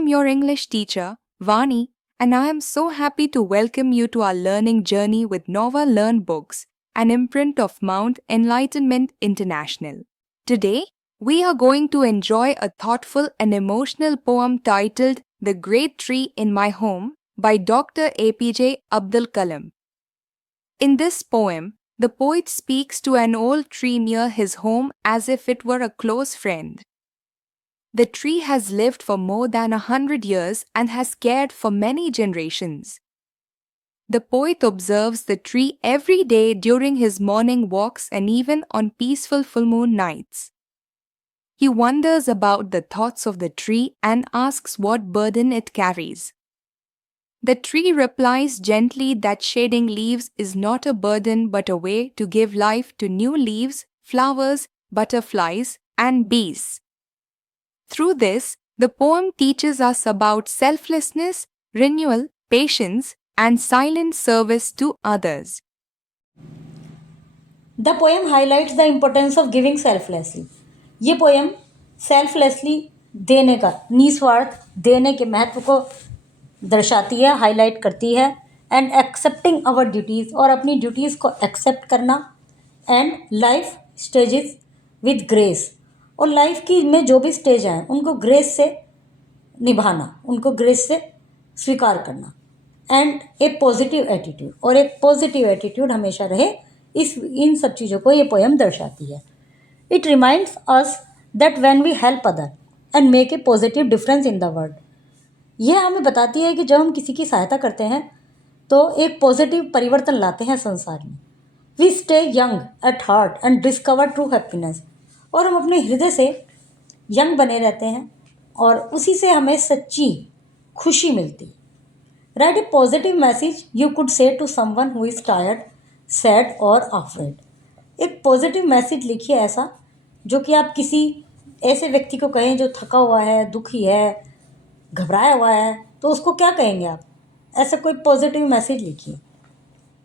am your English teacher, Vani, and I am so happy to welcome you to our learning journey with Nova Learn Books, an imprint of Mount Enlightenment International. Today, we are going to enjoy a thoughtful and emotional poem titled The Great Tree in My Home by Dr. APJ Abdul Kalam. In this poem, the poet speaks to an old tree near his home as if it were a close friend. The tree has lived for more than 100 years and has cared for many generations. The poet observes the tree every day during his morning walks and even on peaceful full moon nights. He wonders about the thoughts of the tree and asks what burden it carries. The tree replies gently that shedding leaves is not a burden but a way to give life to new leaves, flowers, butterflies, and bees. Through this, the poem teaches us about selflessness, renewal, patience, and silent service to others. The poem highlights the importance of giving selflessly. ये poem selflessly देने का निस्वार्थ देने के महत्व को दर्शाती है, हाईलाइट करती है. एंड एक्सेप्टिंग आवर ड्यूटीज़, और अपनी ड्यूटीज़ को एक्सेप्ट करना. And life stages with grace, और लाइफ की में जो भी स्टेज हैं उनको ग्रेस से निभाना, उनको ग्रेस से स्वीकार करना. एंड ए पॉजिटिव एटीट्यूड, और एक पॉजिटिव एटीट्यूड हमेशा रहे, इन सब चीज़ों को ये पोएम दर्शाती है. It reminds us that when we help other and make a positive difference in the world. यह हमें बताती है कि जब हम किसी की सहायता करते हैं तो एक पॉजिटिव परिवर्तन लाते हैं संसार में. We stay young at heart and discover true happiness, और हम अपने हृदय से यंग बने रहते हैं और उसी से हमें सच्ची खुशी मिलती. Write a positive message you could say to someone who is tired, sad और अफ्रेड. एक पॉजिटिव मैसेज लिखिए ऐसा जो कि आप किसी ऐसे व्यक्ति को कहें जो थका हुआ है, दुखी है, घबराया हुआ है, तो उसको क्या कहेंगे आप? ऐसा कोई पॉजिटिव मैसेज लिखिए.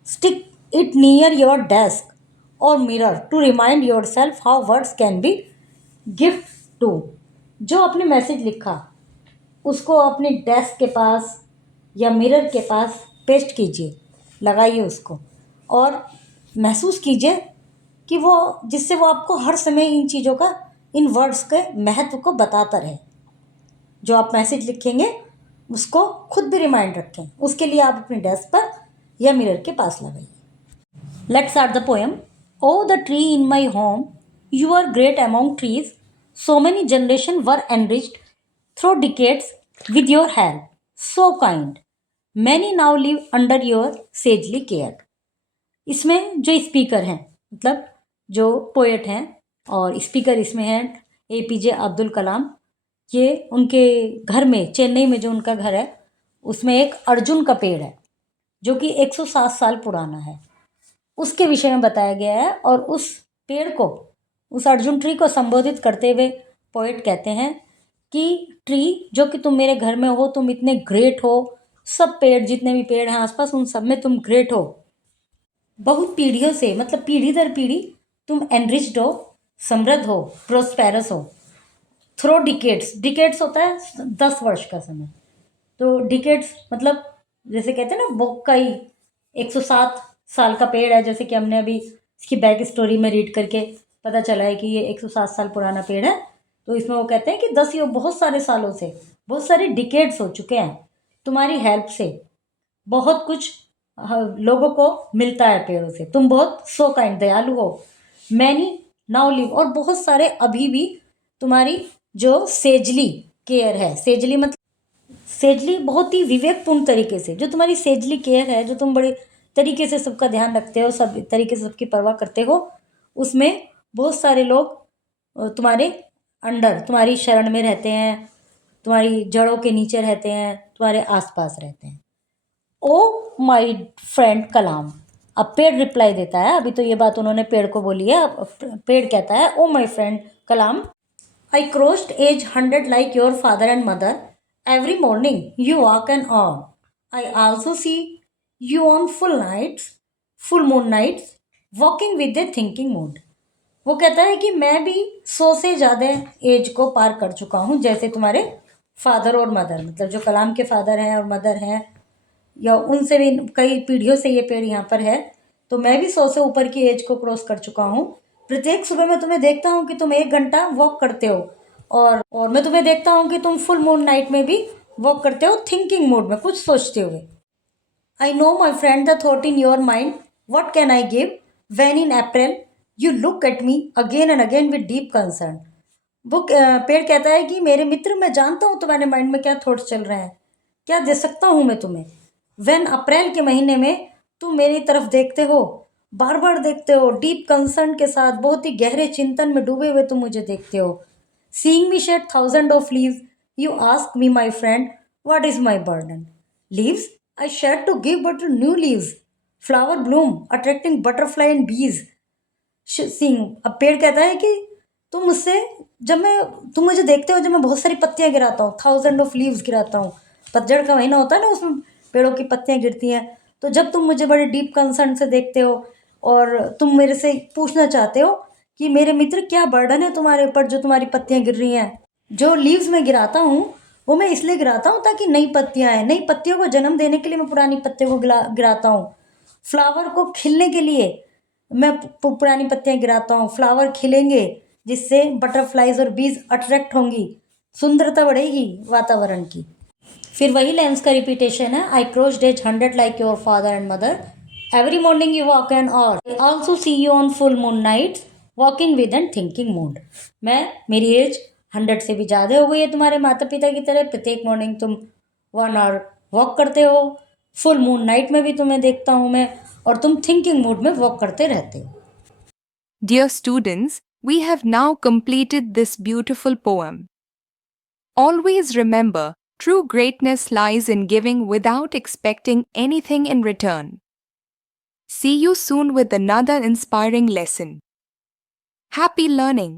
Stick it near your desk और mirror to remind yourself how words can be gift to. जो आपने मैसेज लिखा उसको अपने डेस्क के पास या मिरर के पास पेस्ट कीजिए, लगाइए उसको, और महसूस कीजिए कि वो जिससे वो आपको हर समय इन चीज़ों का, इन वर्ड्स के महत्व को बताता रहे. जो आप मैसेज लिखेंगे उसको खुद भी रिमाइंड रखें, उसके लिए आप अपने डेस्क पर या मिरर के पास लगाइए. Let's start the poem. O the tree in my home, you are great among trees, so many generation were enriched through decades with your help, so kind, many now live under your sagely care. इसमें जो speaker हैं, मतलब जो poet हैं और speaker इसमें हैं APJ Abdul Kalam. ये उनके घर में, चेन्नई में जो उनका घर है उसमें एक अर्जुन का पेड़ है जो कि 107 साल पुराना है, उसके विषय में बताया गया है. और उस पेड़ को, उस अर्जुन ट्री को संबोधित करते हुए पोएट कहते हैं कि ट्री जो कि तुम मेरे घर में हो, तुम इतने ग्रेट हो, सब पेड़ जितने भी पेड़ हैं आसपास उन सब में तुम ग्रेट हो. बहुत पीढ़ियों से, मतलब पीढ़ी दर पीढ़ी तुम एनरिच्ड हो, समृद्ध हो, प्रोस्पेरस हो. थ्रो डिकेड्स, डिकेड्स होता है 10 वर्ष का समय, तो डिकेड्स मतलब जैसे कहते हैं ना, बुक का ही 107 साल का पेड़ है. जैसे कि हमने अभी इसकी बैक स्टोरी में रीड करके पता चला है कि ये 107 साल पुराना पेड़ है. तो इसमें वो कहते हैं कि 10 या बहुत सारे सालों से, बहुत सारे डिकेड्स हो चुके हैं, तुम्हारी हेल्प से बहुत कुछ लोगों को मिलता है पेड़ों से. तुम बहुत सो काइंड, दयालु हो. मैनी नाउ लिव, और बहुत सारे अभी भी तुम्हारी जो सेजली केयर है, सेजली मतलब सेजली बहुत ही विवेकपूर्ण तरीके से, जो तुम्हारी सेजली केयर है, जो तुम बड़े तरीके से सबका ध्यान रखते हो, सब तरीके से सबकी परवाह करते हो, उसमें बहुत सारे लोग तुम्हारे अंडर, तुम्हारी शरण में रहते हैं, तुम्हारी जड़ों के नीचे रहते हैं, तुम्हारे आसपास रहते हैं. ओ माई फ्रेंड कलाम, अब पेड़ रिप्लाई देता है. अभी तो ये बात उन्होंने पेड़ को बोली है, अब पेड़ कहता है, O my friend Kalam, I crossed age 100 like your father and mother. Every morning you walk and on. I also see you on full nights, full moon nights, walking with a thinking mood. वो कहता है कि मैं भी 100 से ज़्यादा as को पार कर चुका हूँ जैसे तुम्हारे फादर और मदर, मतलब जो कलाम के फादर हैं और मदर हैं, या उनसे भी कई पीढ़ियों से ये पेड़ यहाँ पर है। तो मैं भी 100 से ऊपर की एज को क्रॉस कर चुका हूँ। प्रत्येक सुबह मैं तुम्हें देखता हूँ कि तुम 1 घंटा वॉक करते हो, और मैं तुम्हें देखता हूँ कि तुम फुल मून नाइट में भी वॉक करते हो, थिंकिंग मोड में, कुछ सोचते हुए। I know, my friend, the thought in your mind. What can I give? When in April, you look at me again and again with deep concern. पेड़ कहता है कि मेरे मित्र, मैं जानता हूँ तुम्हारे माइंड में क्या थॉट्स चल रहे हैं, क्या दे सकता हूँ मैं तुम्हें। When अप्रैल के महीने में तुम मेरी तरफ देखते हो, बार बार देखते हो, डीप कंसर्न के साथ, बहुत ही गहरे चिंतन में डूबे हुए तुम मुझे देखते हो। Seeing me shed thousands of leaves, you ask me, my friend, what is my burden? Leaves I shed to give but to new leaves. Flower bloom, attracting butterfly and bees. Seeing, अब पेड़ कहता है कि तुम मुझसे, तुम मुझे देखते हो जब मैं बहुत सारी पत्तियां गिराता हूँ, 1000 ऑफ लीव्स गिराता हूँ। पतझड़ का महीना होता है ना, उसमें पेड़ों की पत्तियां गिरती हैं। तो जब तुम मुझे बड़े डीप कंसर्न से देखते हो और तुम मेरे से पूछना चाहते हो कि मेरे मित्र क्या बर्डन है तुम्हारे ऊपर जो तुम्हारी पत्तियां गिर रही हैं। जो लीव्स मैं गिराता हूँ वो मैं इसलिए गिराता हूँ ताकि नई पत्तियां आए, नई पत्तियों को जन्म देने के लिए मैं पुरानी पत्तियों को गिराता हूँ। फ्लावर को खिलने के लिए मैं पुरानी पत्तियां गिराता हूँ। फ्लावर खिलेंगे जिससे बटरफ्लाइज और बीज अट्रैक्ट होंगी, सुंदरता बढ़ेगी वातावरण की। फिर वही लाइन्स का रिपीटेशन है। I crossed age 100 like your father and mother, every morning you walk an और I also see you on full moon nights walking with and thinking mood. मेरी एज 100 से भी ज़्यादा हो गई है तुम्हारे माता पिता की तरह। प्रत्येक मॉर्निंग तुम 1 आवर वॉक करते हो, फुल मून नाइट में भी तुम्हें देखता हूँ मैं, और तुम थिंकिंग मूड में वॉक करते रहते हो। Dear students, we have now completed this beautiful poem. Always remember, true greatness lies in giving without expecting anything in return. See you soon with another inspiring lesson. Happy learning!